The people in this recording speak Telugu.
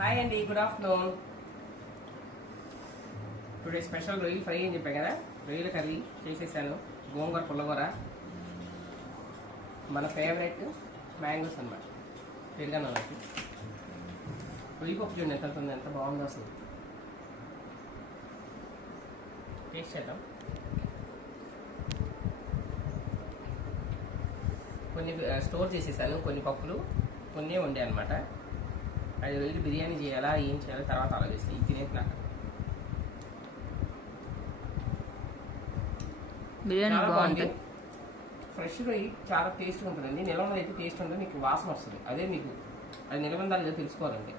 హాయ్ అండి, గుడ్ ఆఫ్టర్నూన్. టుడే స్పెషల్ రొయ్యలు ఫ్రై అని చెప్పాను కదా, రొయ్యల కర్రీ చేసేసాను. గోంగూర పుల్లగూర, మన ఫేవరెట్ మ్యాంగోస్ అన్నమాట. పెరిగాను వాళ్ళకి రొయ్యి పప్పు చూడండి ఎంత ఉంది, ఎంత బాగుందో అసలు. టేస్ట్ చేద్దాం. కొన్ని స్టోర్ చేసేసాను, కొన్ని పప్పులు కొన్ని వండే అనమాట. అది రొయ్యలు బిర్యానీ చేయాలా ఏం చేయాలో తర్వాత ఆలోచిస్తే ఇది తినేసినాక చాలా బాగుంది. ఫ్రెష్ రొయ్యి చాలా టేస్ట్ ఉంటుందండి. నిలవన అయితే టేస్ట్ ఉంటుంది, మీకు వాసన వస్తుంది. అదే మీకు అది నిలవందా లేదో తెలుసుకోవాలండి.